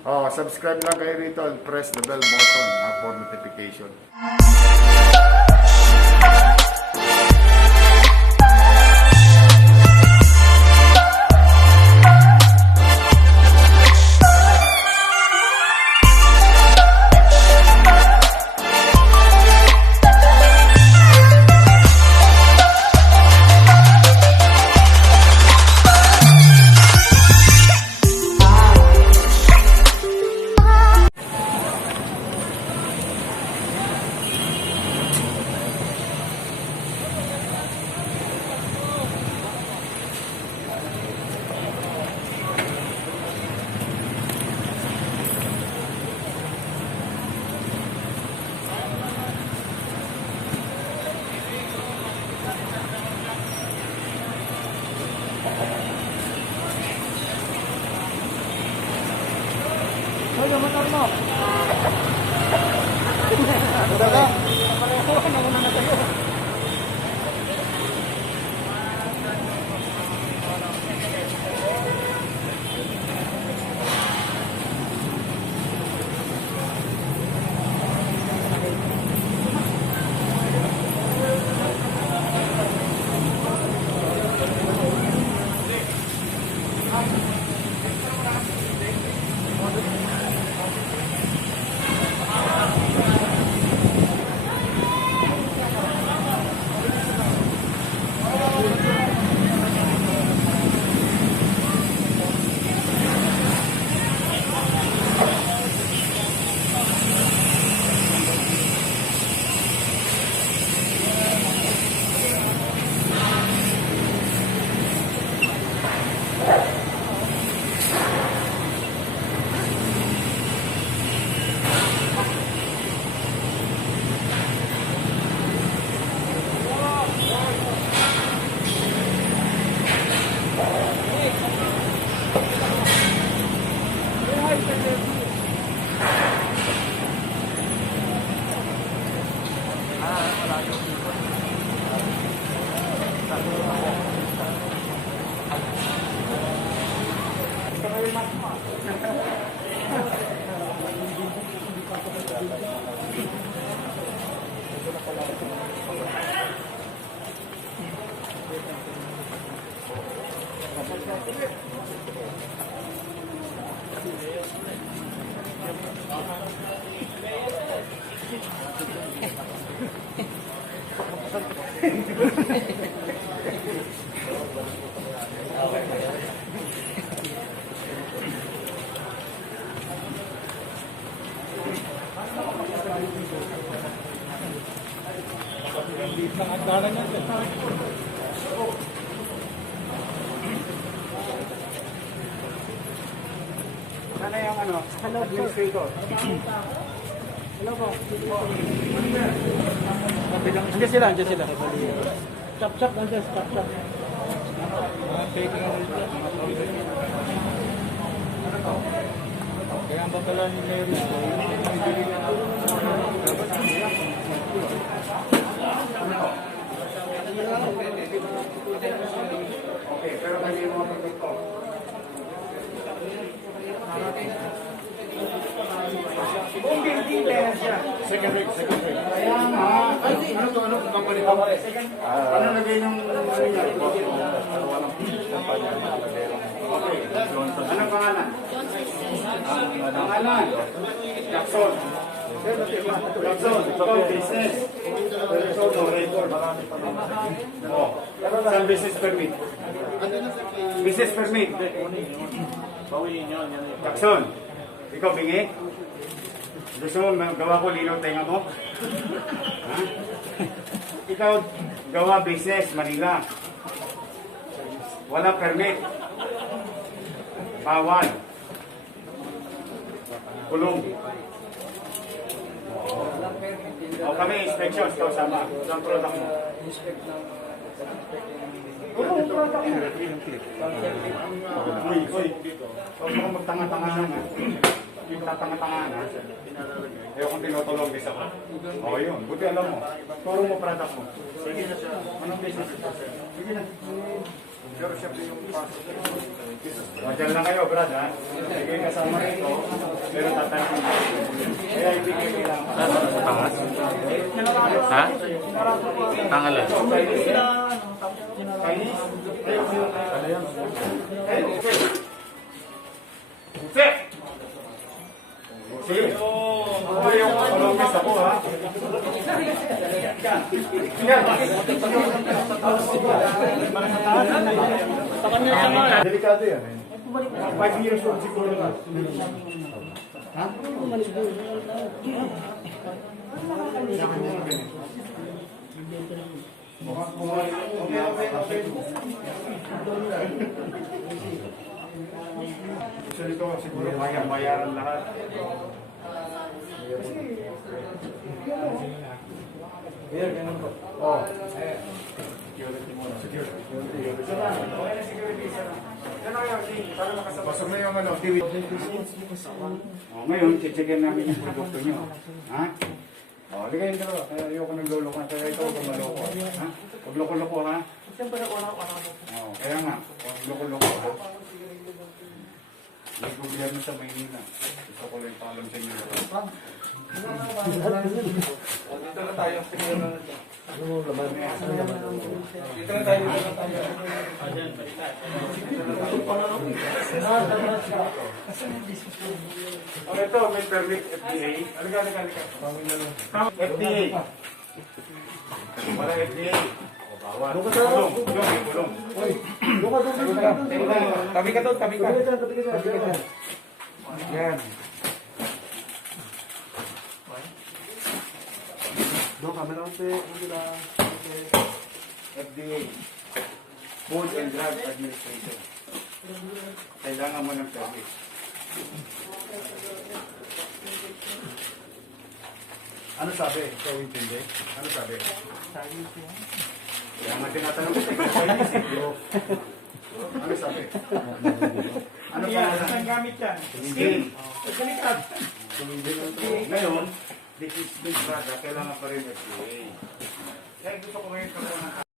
Oh, subscribe lang kayo rito and press the bell button ah, for notification. 冒。Sana yung ano, administrator. Hello po. Andiyan sila, andiyan sila. Chop chop, andiyan, chop chop. Ano tawid. Kaya ang bakala ni Mary, yung ibigay niya na Okay, pero yung mga produkto. Kung hindi meron siya. Second week, second week. Kaya nga, Ano, ano to? Ano company to? Ano ano niya? Anong pangalan? Pangalan? Jackson. Jackson, ikaw business. Ikaw no record. Saan business permit? Business permit. Jackson, ikaw bingi? Gusto mo gawa ko linaw tenga mo? Ha? Ikaw gawa business Manila. Wala permit. Bawal. Kulong. O kami inspection ikaw sama. Saan product mo? Kulong product mo. Uy, uy. Huwag mo magtanga-tanga na. Yung tatanga-tanga na. Ayaw kong tinutulong bisa ko. Oo yun. Buti alam mo. Turo mo product mo. Sige na siya. Anong business ito? Sige na. Pero siyempre yung pasok. O, dyan lang kayo, Brad, ha? Sige, kasama rito, pero tatanong. Kaya ibigay kailangan. Pangas? Ha? Pangalan? Chinese? Ano yan? Sit! Sige. Ako yung longest ako, ha? Delikado yan. eh. Five years old siguro na. Okay, okay, okay. Gusto nito siguro bayang-bayaran lahat. Here, ganun po. Oh. Security muna. Security. Okay na security, sir. Yung thing, para makasabas. Pasok na yung ano, TV. Oh, ngayon, checkin namin yung produkto nyo. Ha? Oh, ligayin ka ba? Kaya ayoko nagluloko na. Kaya ikaw kung maloko. Ha? Huwag loko-loko, ha? Oh, kaya nga, huwag loko-loko, ha? May gobyerno sa Maynila. Gusto ko lang palam sa inyo. Dito na tayo. Dito na tayo. Oh, ito, may permit FDA. Halika, halika, halika. FDA. Wala FDA. O, bawal. Kulong, kulong, may kulong. Tabi ka doon, tabi ka. Tabi ka. Yan. Do, camera ko FDA. Food and Drug Administration. Kailangan mo ng permit. Ano sabi? Ikaw intindi? Ano sabi? Kaya nga tinatanong ko sa Chinese eh. Ano sabi? Ano pa Saan gamit yan? Hindi. Baliktad. Ngayon, this is big brother, kailangan pa rin FDA. Kaya gusto ko ngayon karoon ng